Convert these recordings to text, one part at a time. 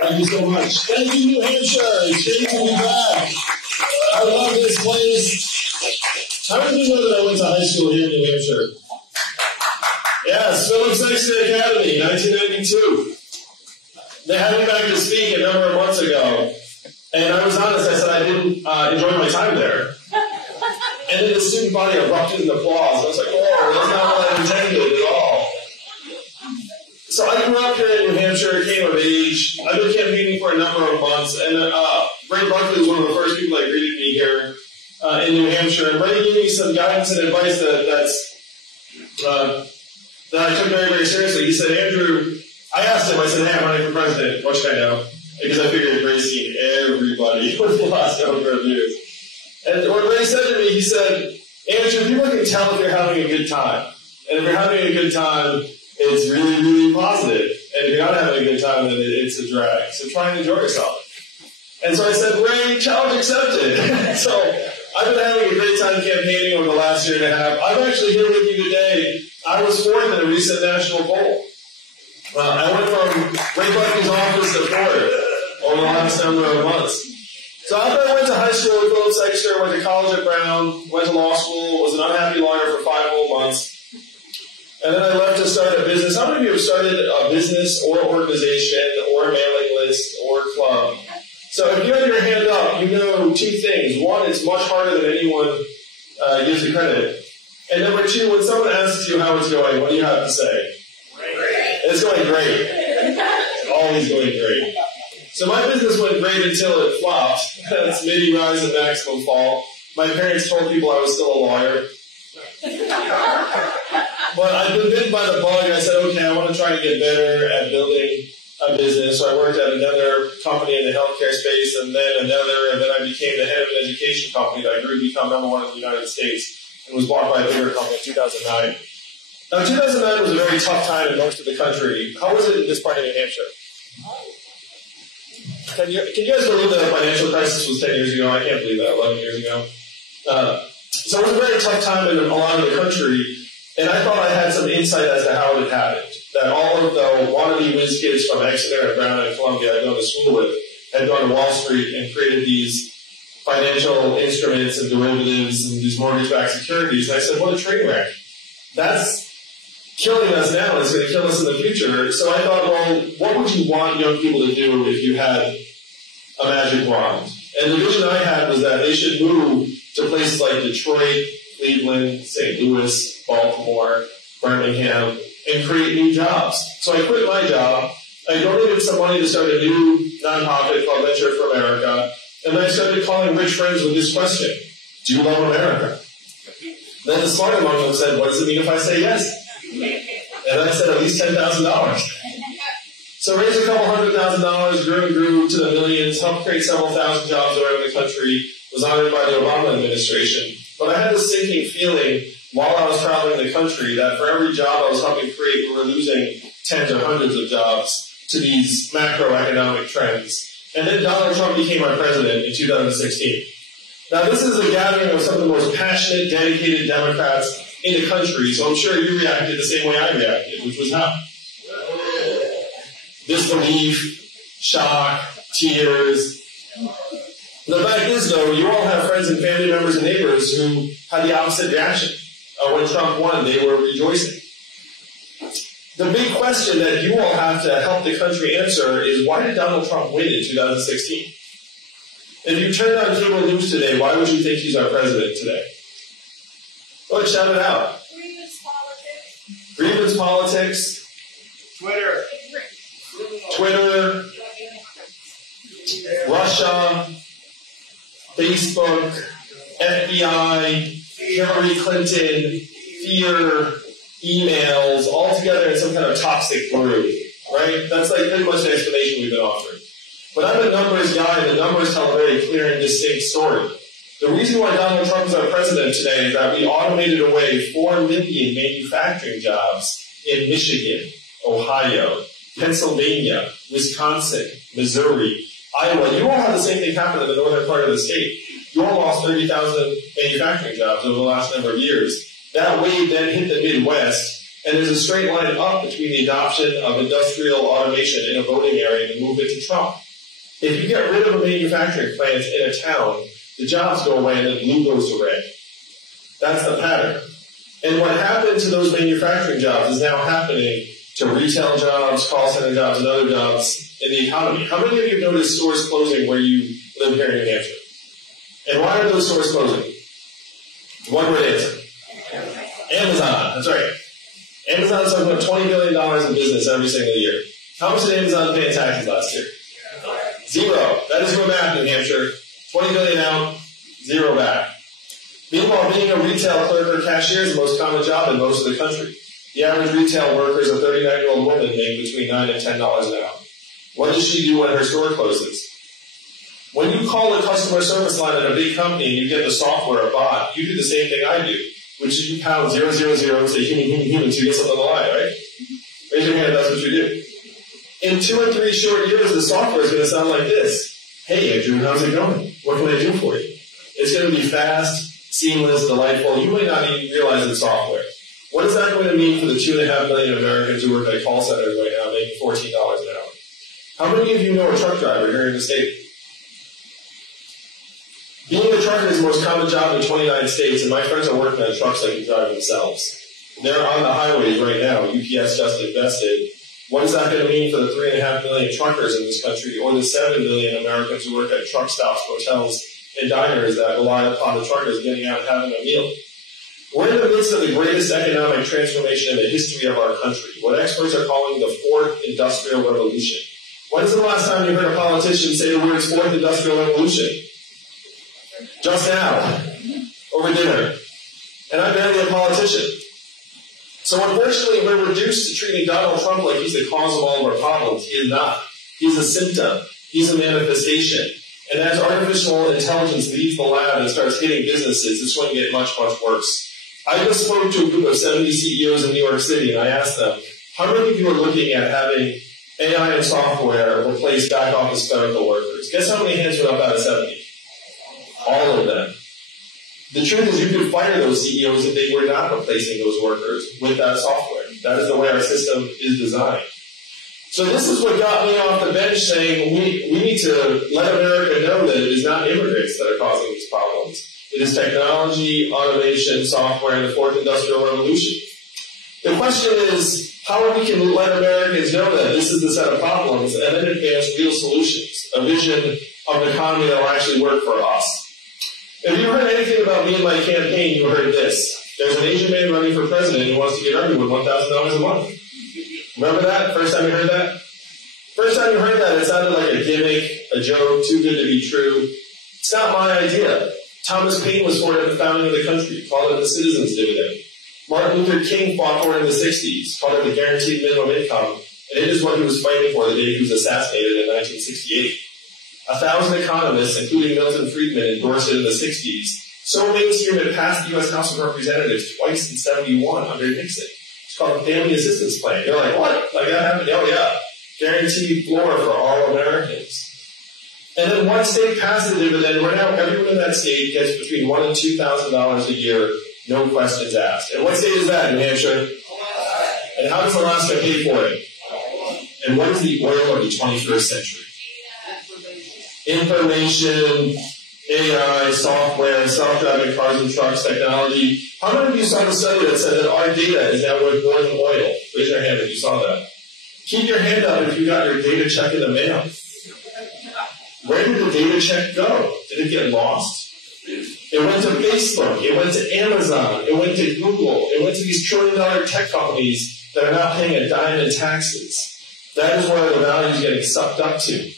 Thank you so much. Thank you, New Hampshire. It's great to be back. I love this place. How many of you know that I went to high school here in New Hampshire? Yes, Phillips Exeter Academy, 1992. They had me back to speak a number of months ago, and I was honest, I said I didn't enjoy my time there. And then the student body erupted in applause. I was like, oh, that's not what I intended at all. So I grew up here in New Hampshire, came of age. I've been campaigning for a number of months, and Ray Buckley was one of the first people that greeted me here in New Hampshire. And Ray gave me some guidance and advice that I took very, very seriously. He said, Andrew, I asked him, I said, hey, I'm running for president. What should I know? Because I figured Ray's seen everybody for the last number of years. And what Ray said to me, he said, Andrew, people can tell if you're having a good time. And if you're having a good time, it's really, really positive. And if you're not having a good time, then it's a drag. So try and enjoy yourself. And so I said, Ray, challenge accepted. So I've been having a great time campaigning over the last year and a half. I'm actually here with you today. I was fourth in a recent national poll. I went from Ray Buckley's office to fourth over the last number of months. So after I went to high school at Phillips Exeter, went to college at Brown, went to law school, was an unhappy lawyer for 5 whole months. And then I left to start a business. How many of you have started a business or organization or a mailing list or club? So if you have your hand up, you know 2 things. One, it's much harder than anyone gives you credit. And number 2, when someone asks you how it's going, what do you have to say? Great. It's going great. It's always going great. So my business went great until it flopped. That's midi rise and maximum fall. My parents told people I was still a lawyer. But I've been bitten by the bug, and I said, okay, I want to try and get better at building a business. So I worked at another company in the healthcare space, and then another, and then I became the head of an education company that grew to become #1 in the United States and was bought by a bigger company in 2009. Now, 2009 was a very tough time in most of the country. How was it in this part of New Hampshire? Can you guys believe that the financial crisis was 10 years ago? I can't believe that, 11 years ago. So it was a very tough time in a lot of the country, and I thought I had some insight as to how it had happened. That all of the wannabe whiz kids from Exeter and Brown and Columbia I'd gone to school with had gone to Wall Street and created these financial instruments and derivatives and these mortgage-backed securities. And I said, what a train wreck. That's killing us now. It's going to kill us in the future. So I thought, well, what would you want young people to do if you had a magic wand? And the vision I had was that they should move to places like Detroit, Cleveland, St. Louis, Baltimore, Birmingham, and create new jobs. So I quit my job. I donated some money to start a new nonprofit called Venture for America. And then I started calling rich friends with this question: do you love America? Then the smart among them said, what does it mean if I say yes? And I said, at least $10,000. So raised a couple $100,000, grew and grew to the millions, helped create several thousand jobs around the country, was honored by the Obama administration. But I had this sinking feeling while I was traveling the country that for every job I was helping create, we were losing tens or hundreds of jobs to these macroeconomic trends. And then Donald Trump became our president in 2016. Now, this is a gathering of some of the most passionate, dedicated Democrats in the country, so I'm sure you reacted the same way I reacted, which was how? Disbelief, shock, tears. The fact is, though, you all have friends and family members and neighbors who had the opposite reaction. When Trump won, they were rejoicing. The big question that you all have to help the country answer is, why did Donald Trump win in 2016? If you turned on cable news today, why would you think he's our president today? Go ahead, shout it out. Grievance politics. Twitter. Russia. Facebook. FBI. Hillary Clinton. Fear. Emails. All together in some kind of toxic brew. Right? That's like pretty much the explanation we've been offering. But I'm a numbers guy, and the numbers tell a very clear and distinct story. The reason why Donald Trump is our president today is that we automated away 4 million manufacturing jobs in Michigan, Ohio, Pennsylvania, Wisconsin, Missouri, Iowa. You all have the same thing happen in the northern part of the state. You all lost 30,000 manufacturing jobs over the last number of years. That wave then hit the Midwest, And there's a straight line up between the adoption of industrial automation in a voting area and the movement to Trump. If you get rid of a manufacturing plant in a town, the jobs go away and then blue goes to red. That's the pattern. And what happened to those manufacturing jobs is now happening to retail jobs, call center jobs, and other jobs in the economy. How many of you have noticed stores closing where you live here in New Hampshire? And why are those stores closing? One word answer. Amazon. That's right. Amazon's talking about $20 billion in business every single year. How much did Amazon pay in taxes last year? Zero. That is your math, New Hampshire. 20 billion out, zero back. Meanwhile, being a retail clerk or cashier is the most common job in most of the country. The average retail worker is a 39-year-old woman making between $9 and $10 an hour. What does she do when her store closes? When you call the customer service line at a big company and you get the software, a bot, you do the same thing I do, which is you pound 000 and say human, so you get something on the line, right? Raise your hand if that's what you do. In 2 or 3 short years, the software is going to sound like this. Hey, Andrew, how's it going? What can I do for you? It's going to be fast, seamless, delightful. You may not even realize it's software. What is that going to mean for the 2.5 million Americans who work at call centers right now making $14 an hour? How many of you know a truck driver here in the state? Being a trucker is the most common job in 29 states, and my friends are working on trucks that can drive themselves. They're on the highways right now. UPS just invested. What is that going to mean for the 3.5 million truckers in this country, or the 7 million Americans who work at truck stops, hotels, and diners that rely upon the truckers getting out and having a meal? We're in the midst of the greatest economic transformation in the history of our country, what experts are calling the 4th Industrial Revolution. When's the last time you heard a politician say the words 4th Industrial Revolution? Just now, over dinner. And I'm barely a politician. So unfortunately, we're reduced to treating Donald Trump like he's the cause of all of our problems. He is not. He's a symptom. He's a manifestation. And as artificial intelligence leaves the lab and starts hitting businesses, it's going to get much, much worse. I just spoke to a group of 70 CEOs in New York City, and I asked them, how many of you are looking at having AI and software replace back office clerical workers? Guess how many hands went up out of 70? All of them. The truth is you could fire those CEOs if they were not replacing those workers with that software. That is the way our system is designed. So this is what got me off the bench saying we need to let America know that it is not immigrants that are causing these problems. It is technology, automation, software, and the 4th Industrial Revolution. The question is how we can let Americans know that this is the set of problems and then advance real solutions, a vision of an economy that will actually work for us. If you heard anything about me and my campaign, you heard this. There's an Asian man running for president who wants to get everyone $1,000 a month. Remember that? First time you heard that? First time you heard that, it sounded like a gimmick, a joke, too good to be true. It's not my idea. Thomas Paine was for it at the founding of the country, called it the citizen's dividend. Martin Luther King fought for it in the 60s, called it the guaranteed minimum income, and it is what he was fighting for the day he was assassinated in 1968. 1,000 economists, including Milton Friedman, endorsed it in the 60s. So mainstream it passed the U.S. House of Representatives twice in 71 under Nixon. It's called a Family Assistance Plan. You're like, what? Like that happened? Oh, yeah. Guaranteed floor for all Americans. And then one state passed the dividend. Right now, everyone in that state gets between $1,000 and $2,000 a year, no questions asked. And what state is that, New Hampshire? And how does Alaska pay for it? And what is the oil of the 21st century? Information, AI, software, self-driving cars and trucks, technology. How many of you saw the study that said that our data is now worth more than oil? Raise your hand if you saw that. Keep your hand up if you got your data check in the mail. Where did the data check go? Did it get lost? It went to Facebook. It went to Amazon. It went to Google. It went to these trillion-dollar tech companies that are not paying a dime in taxes. That is where the value is getting sucked up to.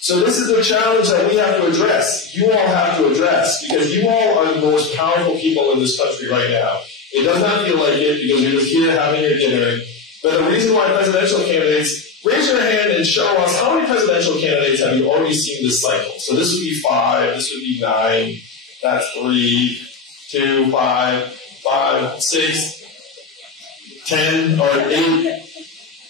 So this is the challenge that we have to address. You all have to address, because you all are the most powerful people in this country right now. It does not feel like it because you're just here having your dinner. But the reason why presidential candidates, raise your hand and show us how many presidential candidates have you already seen this cycle. So this would be 5, this would be 9, that's 3, 2, 5, 5, 6, 10, or 8.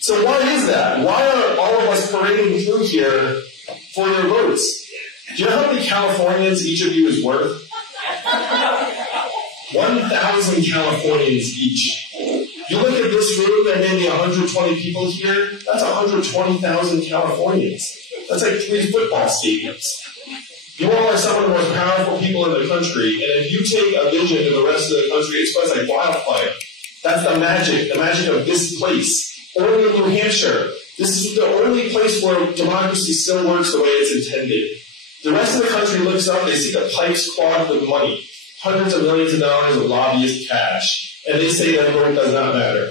So why is that? Why are all of us parading through here for your votes? Do you know how many Californians each of you is worth? 1,000 Californians each. You look at this room and maybe 120 people here, that's 120,000 Californians. That's like 3 football stadiums. You all are some of the most powerful people in the country, and if you take a vision to the rest of the country, it spreads like wildfire. That's the magic of this place. Only in New Hampshire, this is the only place where democracy still works the way it's intended. The rest of the country looks up, they see the pipes clogged with money, hundreds of millions of dollars of lobbyist cash, and they say that vote does not matter.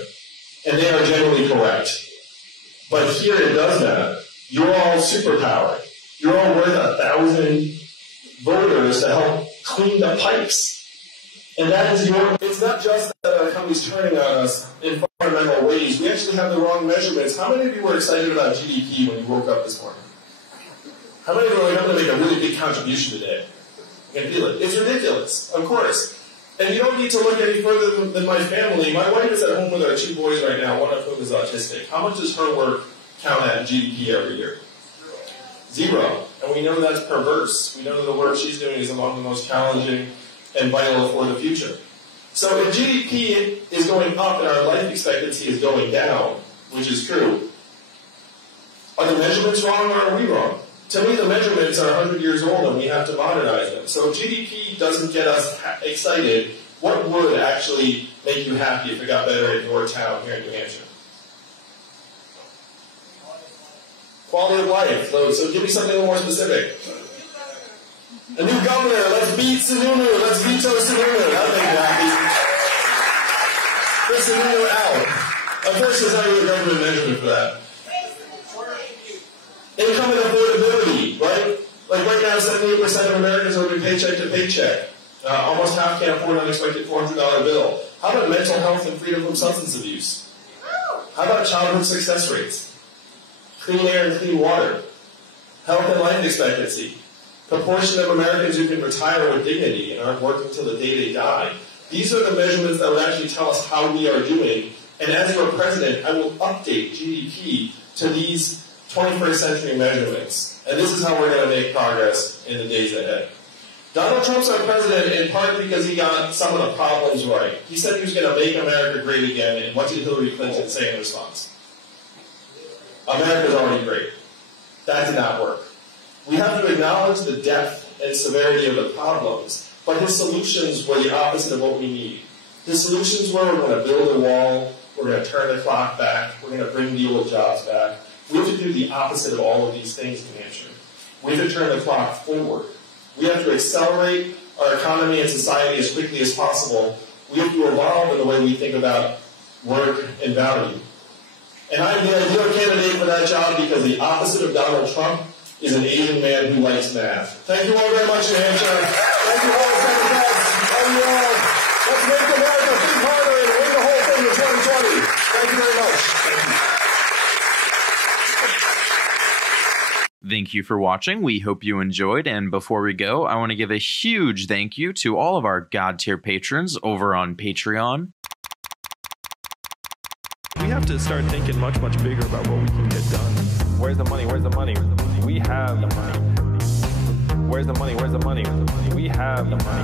And they are generally correct. But here it does matter. You're all superpowered. You're all worth 1,000 voters to help clean the pipes. And that is it's not just that our economy's turning on us in fundamental ways. We actually have the wrong measurements. How many of you were excited about GDP when you woke up this morning? How many of you were like, I'm going to make a really big contribution today? I'm going to feel it. It's ridiculous, of course. And you don't need to look any further than my family. My wife is at home with our 2 boys right now, one of whom is autistic. How much does her work count at GDP every year? 0. And we know that's perverse. We know that the work she's doing is among the most challenging and vital for the future. So if GDP is going up and our life expectancy is going down, which is true, are the measurements wrong or are we wrong? To me, the measurements are 100 years old and we have to modernize them. So if GDP doesn't get us excited, what would actually make you happy if it got better in your town here in New Hampshire? Quality of life. So give me something a little more specific. A new governor. Let's beat Sununu. Let's veto Sununu. That'll make you happy. Put Sununu out. Of course, there's not even a government measurement for that. Income and affordability, right? Like right now, 78% of Americans are living paycheck to paycheck. Almost half can't afford an unexpected $400 bill. How about mental health and freedom from substance abuse? How about childhood success rates? Clean air and clean water? Health and life expectancy? Proportion of Americans who can retire with dignity and aren't working until the day they die? These are the measurements that would actually tell us how we are doing. And as your president, I will update GDP to these 21st century measurements. And this is how we're going to make progress in the days ahead. Donald Trump's our president in part because he got some of the problems right. He said he was going to make America great again, and what did Hillary Clinton say in response? America's already great. That did not work. We have to acknowledge the depth and severity of the problems, but his solutions were the opposite of what we need. His solutions were, we're going to build a wall, we're going to turn the clock back, we're going to bring the old jobs back. We have to do the opposite of all of these things in New Hampshire. We have to turn the clock forward. We have to accelerate our economy and society as quickly as possible. We have to evolve in the way we think about work and value. And I'm the ideal candidate for that job because the opposite of Donald Trump is an Asian man who likes math. Thank you all very much, New Hampshire. Thank you all, Democrats. Love you all. Let's make America think harder and win the whole thing in 2020. Thank you very much. Thank you for watching. We hope you enjoyed. And before we go, I want to give a huge thank you to all of our God tier patrons over on Patreon. We have to start thinking much, much bigger about what we can get done. Where's the money? Where's the money? We have the money. Where's the money? Where's the money? We have the money.